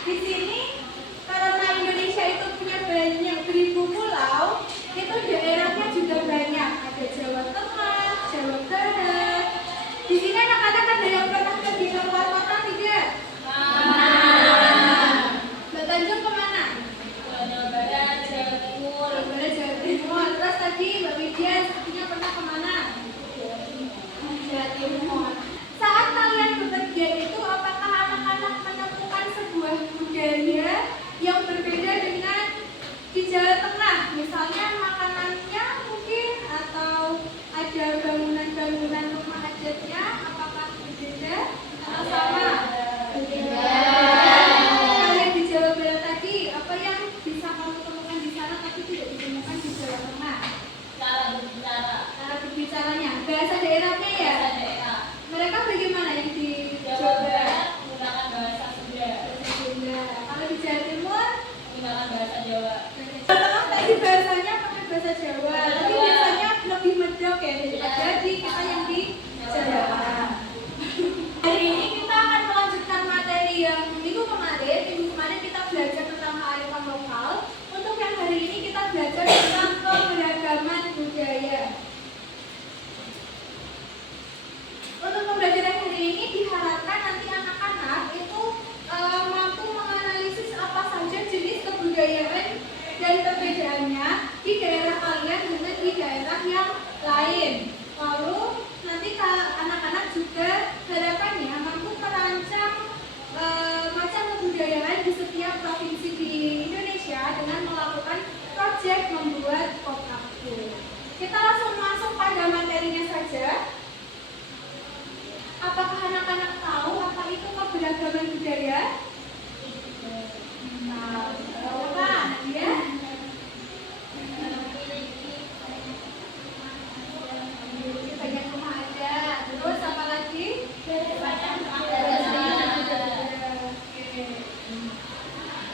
Di sini karena Indonesia dan perbedaannya di daerah kalian dengan di daerah yang lain. Lalu nanti anak-anak juga harapannya mampu merancang macam kebudayaan di setiap provinsi di Indonesia dengan melakukan proyek membuat pop-up. Kita langsung masuk pada materinya saja. Apakah anak-anak tahu apa itu keberagaman budaya? Tahu kan? Ya? Banyak rumah adat. Terus apa lagi?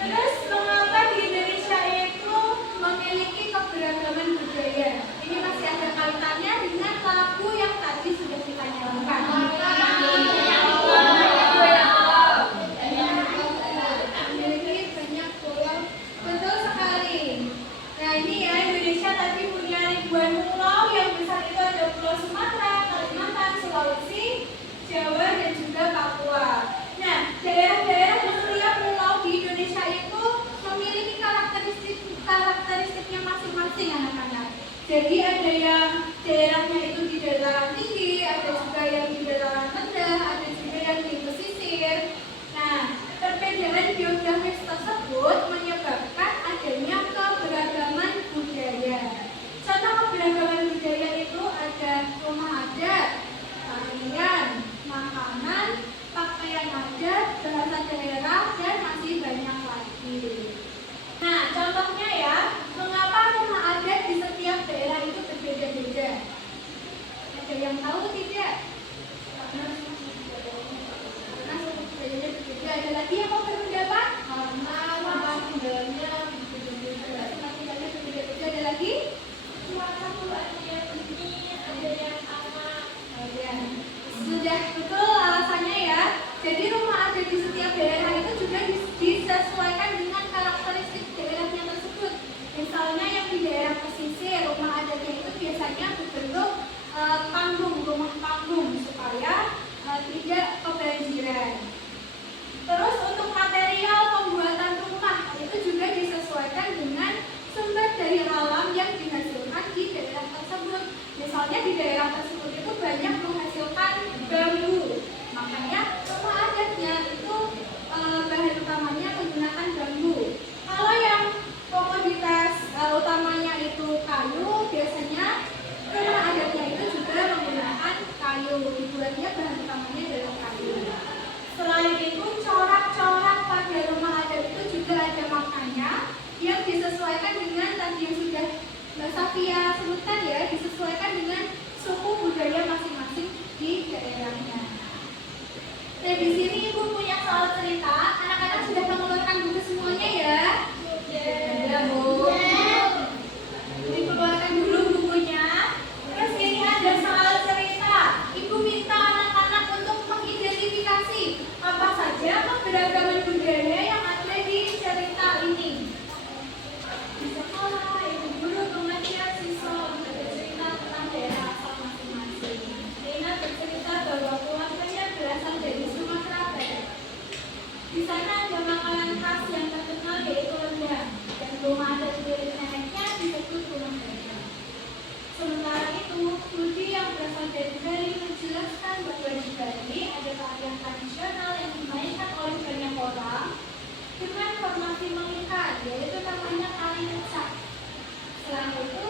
Terus mengapa di Indonesia itu memiliki keberagaman budaya? Ini masih ada kaitannya dengan lagu yang tadi sudah kita nyanyikan. Memiliki banyak pulau. Betul sekali. Nah ini ya, Indonesia tadi punya ribuan pulau. Yang besar itu ada Pulau Sumatera, Kalimantan, Sulawesi, Jawa, dan juga Papua. Nah, daerah-daerah di setiap pulau di Indonesia itu memiliki karakteristiknya masing-masing anak-anak. Jadi ada yang daerahnya itu di dataran tinggi, ada juga yang di dataran rendah, ada juga yang di pesisir. Nah, perbedaan geografis tersebut menyebabkan adanya keberagaman budaya. Contoh keberagaman budaya itu ada rumah adat, tarian, makanan, pakaian adat, bahasa daerah, dan masih banyak lagi. Nah, contohnya ya, mengapa rumah adat di setiap daerah itu berbeda-beda? Ada yang tahu tidak? Karena suku budayanya berbeda. Ada lagi yang mau berpendapat? Karena rumah tinggalnya berbeda-beda. Rumah tinggalnya berbeda-beda. Ada lagi? Suara bulannya ini ada yang sama. Sudah betul alasannya ya. Jadi rumah adat di setiap daerah itu juga disesuaikan dengan karakteristik daerahnya tersebut. Misalnya yang di daerah pesisir, rumah adatnya itu biasanya berbentuk panggung, rumah panggung supaya tidak kebanjiran. Terus untuk material pembuatan rumah itu juga disesuaikan dengan sumber dari alam yang dihasilkan di daerah tersebut. Misalnya di daerah tersebut itu banyak menghasilkan bambu, makanya rumah adatnya itu bahan utamanya menggunakan bambu. Kalau yang komoditas utamanya itu kayu, biasanya rumah adatnya itu juga menggunakan kayu, dibuatnya bahan utamanya dari kayu. Selain itu, corak-corak pada rumah adat itu juga ada maknanya yang disesuaikan dengan tadi yang sudah Mbak Safia sebutkan ya, disesuaikan dengan suku budaya masing-masing di daerahnya. Nah di sini Ibu punya soal cerita, anak-anak sudah mengeluarkan buku semuanya ya? Ya Bu. Dikeluarkan dulu bukunya. Terus ini ada soal cerita. Ibu minta anak-anak untuk mengidentifikasi apa saja keberagaman budaya yang ada di cerita ini. Di sekolah, ibu guru mengajar siswa untuk bercerita tentang daerah asal masing-masing. Rina bercerita bahwa keluarganya berasal dari Sumatera Barat. Di sana ada makanan khas yang terkenal yaitu rendang, dan rumah adat milik neneknya disebut rumah rendang. Sementara itu, Budi yang berasal dari Bali menjelaskan bahwa di Bali ada tarian tradisional yang dimainkan oleh banyak orang dengan formasi mengikat, yaitu namanya tari kecak. Selain itu,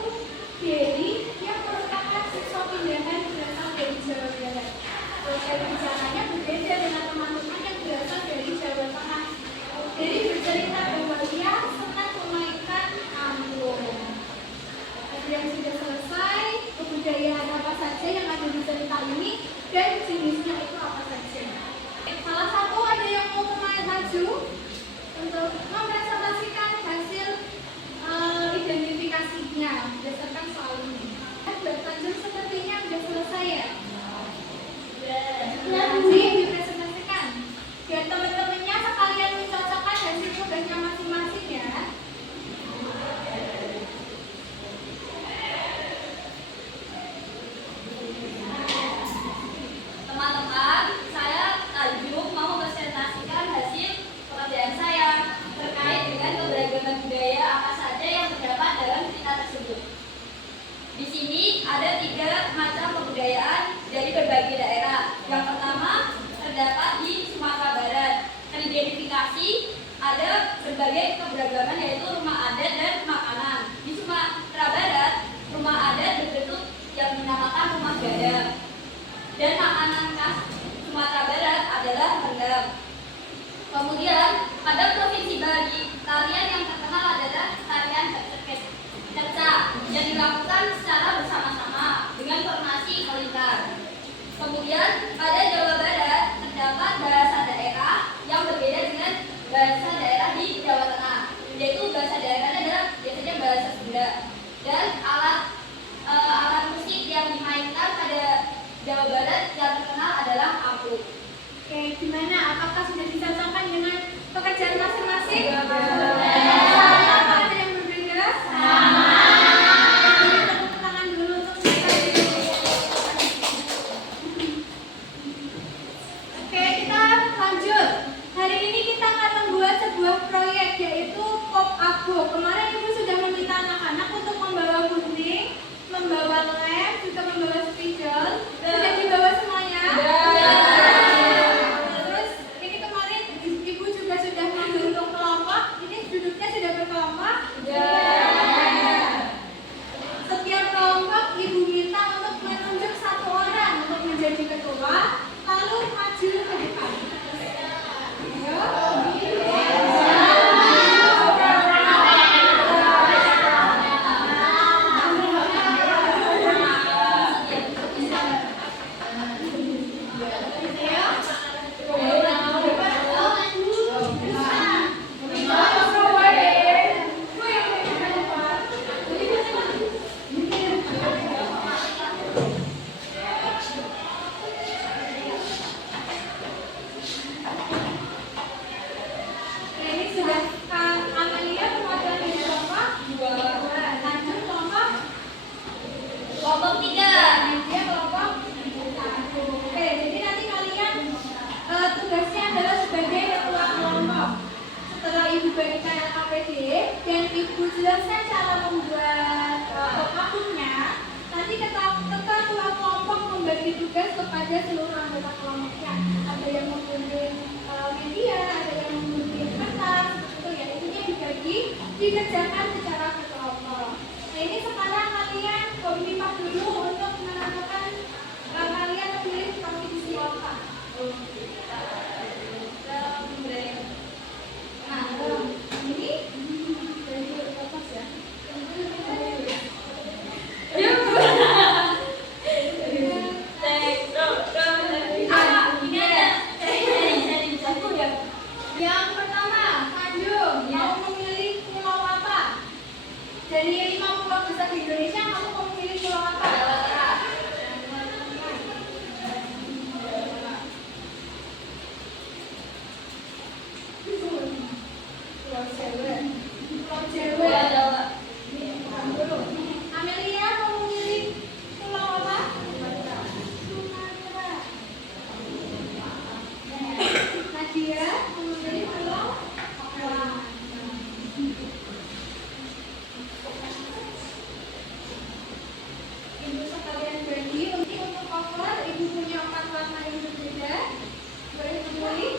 Dewi yang merupakan siswa pindahan berasal dari Jawa Barat. Proses bicaranya berbeda dengan teman-teman yang berasal dari Jawa Tengah. Dewi bercerita bahwa ia senang memainkan angklung. Ada yang sudah selesai, kebudayaan apa saja yang ada di cerita ini, dan jenisnya itu apa saja. Salah satu ada yang mau maju untuk mempresentasikan hasil identifikasinya berdasarkan soal ini. Mbak Tanjung sepertinya sudah selesai ya? Nanti dipresentasikan. Biar teman-temannya sekalian mencocokkan hasil tugasnya masing-masing ya. Teman-teman, saya Tanjung mau mempresentasikan hasil pekerjaan saya terkait dengan keberagaman budaya apa saja yang Kemudian, pada Provinsi Bali, tarian yang terkenal adalah tarian Kecak yang dilakukan secara bersama-sama dengan formasi melingkar. Kemudian, pada Jawa Barat terdapat bahasa daerah yang berbeda dengan bahasa daerah di Jawa Tengah, yaitu bahasa daerahnya adalah biasanya bahasa Sunda. Dan alat musik yang dimainkan pada Jawa Barat yang terkenal adalah angklung. Oke, gimana? Apakah sudah dicocokkan dengan pekerjaan masing-masing? Sama, apakah ada yang berbeda? Sama. Tepuk tangan dulu untuk mereka. Oke, kita lanjut. Hari ini kita akan membuat sebuah proyek, yaitu Pop Ago. Kemarin Ibu sudah meminta anak-anak untuk membawa gunting, membawa lem, juga membawa spidol. Sudah dibawa semuanya? Terus ini kemarin Ibu juga sudah membentuk kelompok. Ini duduknya sudah berkelompok? Setiap kelompok Ibu minta untuk menunjuk satu orang untuk menjadi ketua, lalu maju ke depan. Ini sudah Amalia perwakilan dari kelompok 2. Lanjut kelompok Kelompok 3. dia kelompok 1. Oke, jadi nanti kalian tugasnya adalah sebagai ketua kelompok. Setelah Ibu bagikan LKPD dan Ibu jelaskan cara membuat akunnya, nanti ketua kelompok membagi tugas kepada seluruh anggota kelompoknya. Ada yang membimbing media, ada yang membimbing kertas, itu ya. Intinya dibagi, dikerjakan secara berkelompok. Nah ini sekarang kalian komunitas dulu untuk menentukan kalian memilih provinsi apa. Nah, ini dari kertas ya. Yang pertama, Tanjung, mau memilih pulau apa? Dari 5 pulau besar di Indonesia, kamu mau memilih pulau apa? Pulau Jawa. Pulau Jawa. Amelia mau memilih pulau apa? Sumatera. Nadia mau memilih pulau apa? Ibu sekalian bagi untuk cover. Ibu punya 4 warna yang berbeda. Boleh memilih?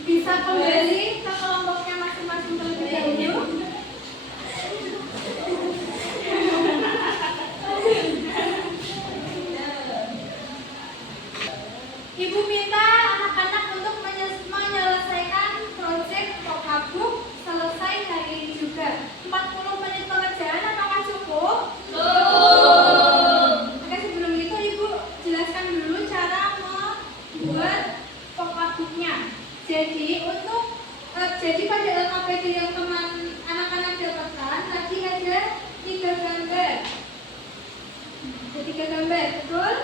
Bisa kembali ke kelompoknya masing-masing terlebih dahulu. Ibu minta anak-anak untuk menyelesaikan proyek Pokabook selesai hari ini juga. 40 menit pengerjaan apakah cukup? Oke, sebelum itu Ibu jelaskan dulu cara membuat Pokabooknya. Jadi pada LKPD yang anak-anak dapatkan tadi ada 3 gambar. Ada 3 gambar, betul?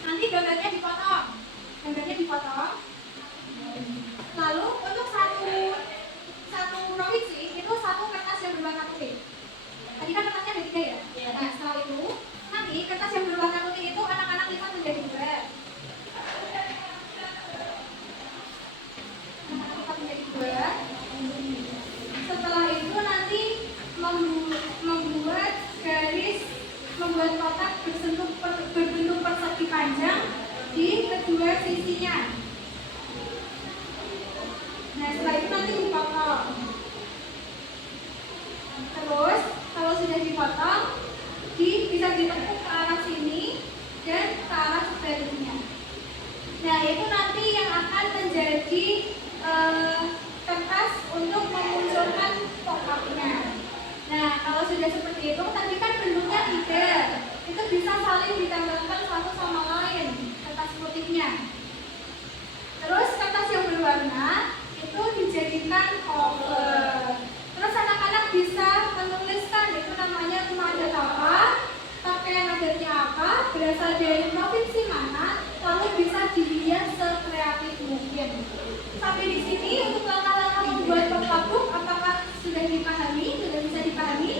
Nanti gambarnya dipotong. Lalu untuk satu provinsi itu satu kertas yang berwarna putih. Tadi kan kertasnya ada 3 ya? Nah setelah itu nanti kertas yang berwarna putih itu anak-anak lipat menjadi 2. Setelah itu nanti membuat kotak berbentuk persegi panjang di kedua sisinya. Nah setelah itu nanti dipotong. Terus kalau sudah dipotong bisa ditekuk ke arah sini itu tadi kan bentuknya 3. Itu bisa saling ditambahkan satu sama lain kertas putihnya. Terus kertas yang berwarna itu dijadikan cover. Terus anak-anak bisa menuliskan itu namanya rumah adat apa, pakaian adatnya apa, berasal dari provinsi mana, lalu bisa dilihat sekreatif mungkin. Sampai di sini untuk langkah-langkah membuat pop-up apakah sudah dipahami, sudah bisa dipahami?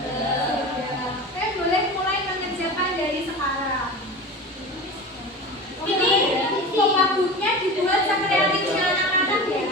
Sudah. Oke, boleh mulai mengerjakan dari sekarang. Ini pop-up-nya dibuat sekreatifnya anak-anak ya.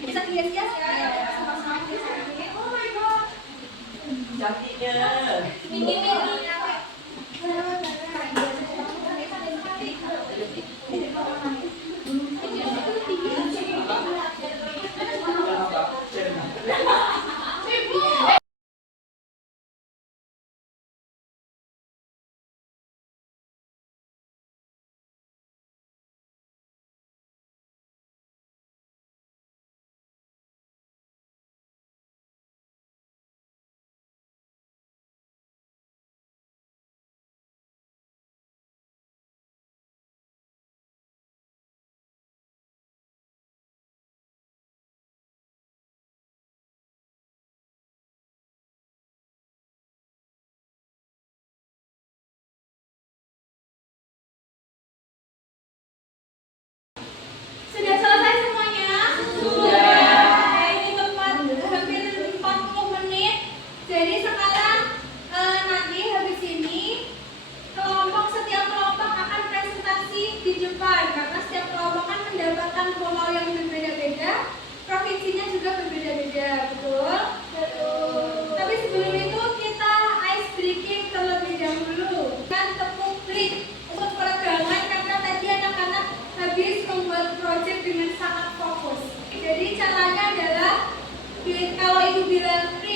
Bisa hias-hias ya, sama-sama hias. Oh my god. Cantiknya. Mini-mini.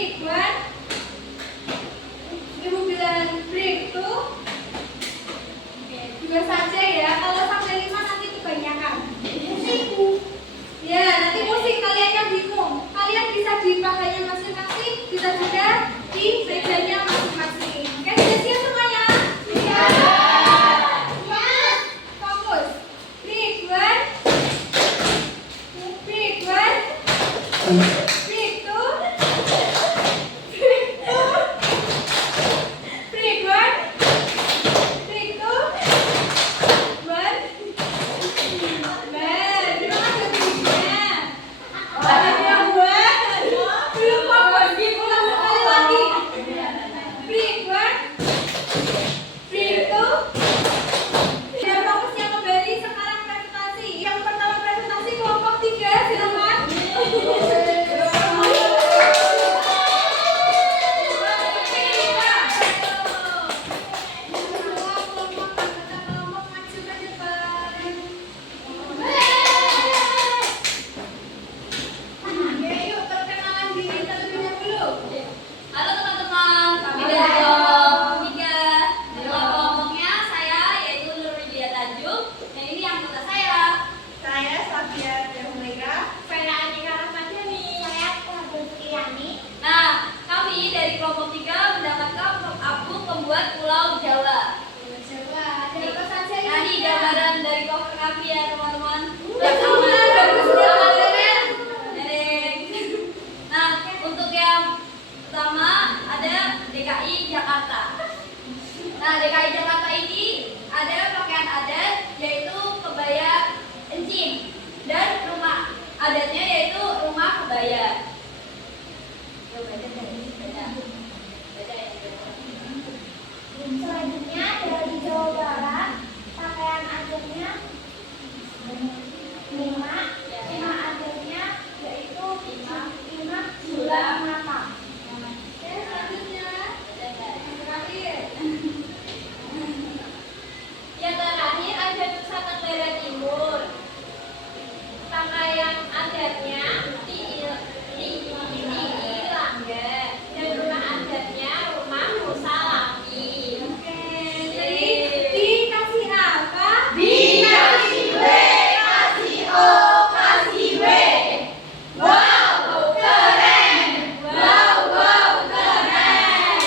break one. Ibu bilang break two. Juga saja ya, kalau sampai 5 nanti kebanyakan. Ya, nanti musik kalian yang bingung. Kalian bisa di pahanya masing-masing, bisa juga di mejanya masing-masing. Oke, sudah siap semuanya? Iya. Fokus. Break one. Break one. Break two. Break two. Break one. Break two. One. Terima kasih videonya. Yang buat. Belum fokus. Ulang sekali lagi. Break one. Break two. Dan fokusnya kembali. Sekarang presentasi. Yang pertama presentasi kelompok 3. Silakan. Halo teman-teman, kami dari kelompok 3. Dari kelompoknya saya yaitu Nur Widya Tanjung, dan ini anggota saya. Saya Safia Dehumaira. Saya Anika Rahmadiani. Saya Abdul Fikriani. Nah, kami dari kelompok 3 mendapatkan album pembuat Pulau Jawa. Coba, ada apa saja Nah, ini isinya? gambaran dari cover kami ya teman-teman. Yang aman, bagus banget. Dedeng. Nah, untuk yang pertama ada DKI Jakarta. Nah, DKI Jakarta ini ada pakaian adat yaitu kebaya encim dan rumah adatnya yaitu rumah kebaya. Selanjutnya dari Jawa Barat, pakaian adatnya lima adatnya yaitu lima bulan mata. Oke, selanjutnya yang terakhir. Yang terakhir ada Nusa Tenggara Timur. Pakaian adatnya Langga dan rumah adatnya rumah Nusa Lampi. Oke, jadi dikasih apa? Dikasih W, kasih O, kasih W. Wow, keren. Wow, wow, keren.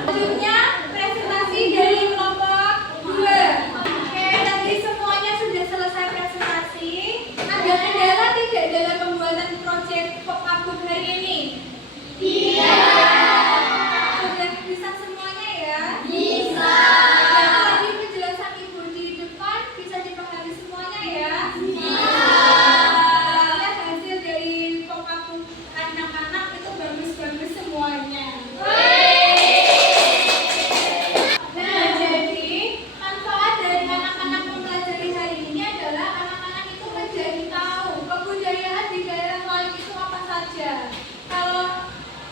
Selanjutnya presentasi dari kelompok 2. Oke, tadi semuanya sudah selesai presentasi. Ada kendala tidak dalam pembuatan proyek pop album hari ini? Sudah bisa semuanya ya? Bisa. Dan tadi penjelasan ibu di depan bisa dipahami semuanya ya? Lihat hasil dari pop album anak-anak itu bagus-bagus semuanya. Nah, jadi manfaat dari anak-anak mempelajari hari ini adalah anak-anak itu menjadi tahu kebudayaan di daerah lain itu apa saja. Kalau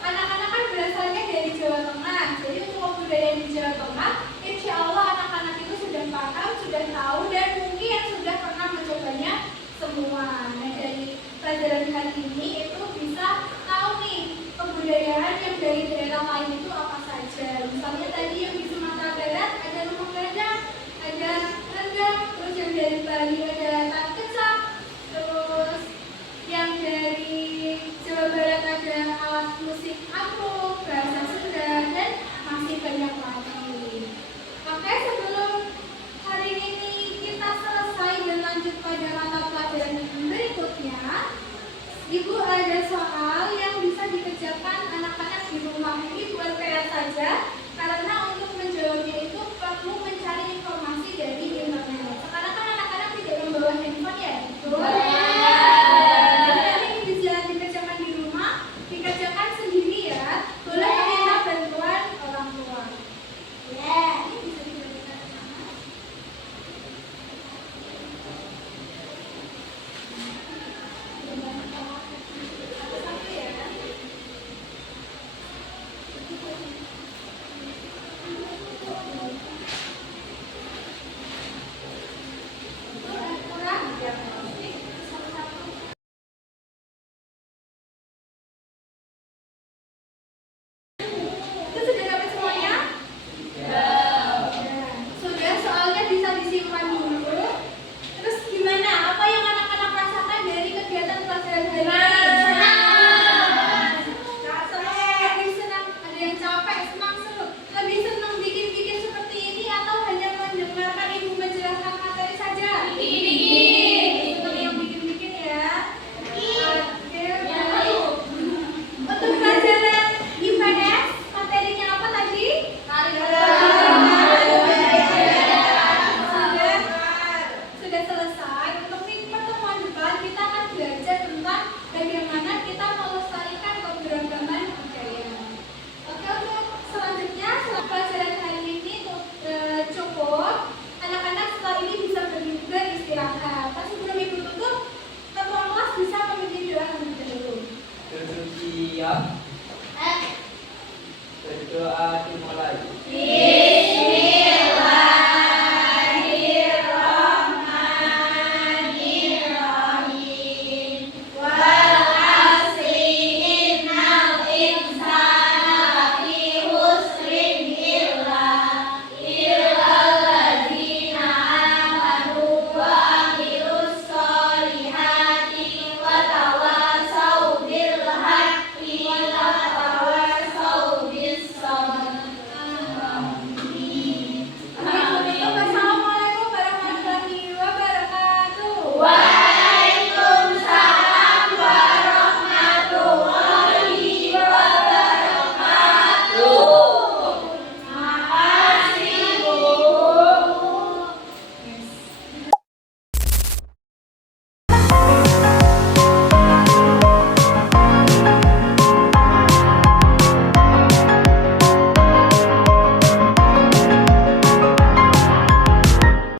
anak-anak kan berasalnya dari Jawa Tengah, jadi untuk kebudayaan di Jawa Tengah, insya Allah anak-anak itu sudah paham, sudah tahu, dan mungkin sudah pernah mencobanya semua. Nah, dari pelajaran kali ini itu bisa tahu nih kebudayaan yang dari daerah lain itu apa saja. Misalnya tadi yang di Sumatera Barat ada rumah gadang, ada rendang, terus yang dari Bali ada tari kecap, terus yang dari Jawa Barat ada alat musik angklung, bahasa Sunda, dan masih banyak lagi. Oke, sebelum hari ini kita selesai dan lanjut pada mata pelajaran berikutnya, Ibu ada soal yang bisa dikerjakan anak-anak di rumah. Ini buat PR saja, karena untuk menjawabnya itu perlu